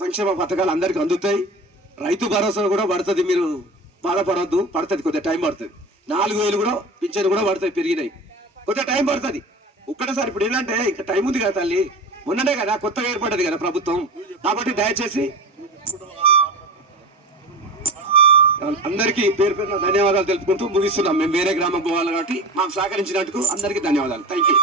సంక్షేమ పథకాలు అందరికి అందుతాయి. రైతు భరోసా కూడా పడుతుంది మీరు బాధపడద్దు పడుతుంది కొద్దిగా టైం పడుతుంది. నాలుగు వేలు కూడా పింఛన్ కూడా పడుతుంది పెరిగినాయి. కొద్దిగా టైం పడుతుంది. ఒక్కటేసారి ఇప్పుడు ఏంటంటే ఇంకా టైం ఉంది కదా తల్లి. మొన్ననే కదా కొత్తగా ఏర్పడ్డది కదా ప్రభుత్వం. కాబట్టి దయచేసి అందరికీ పేరు పేరున ధన్యవాదాలు తెలుపుకుంటూ ముగిస్తున్నాం. మేము వేరే గ్రామం పోవాలి కాబట్టి మాకు సహకరించినట్టుకు అందరికీ ధన్యవాదాలు. Thank you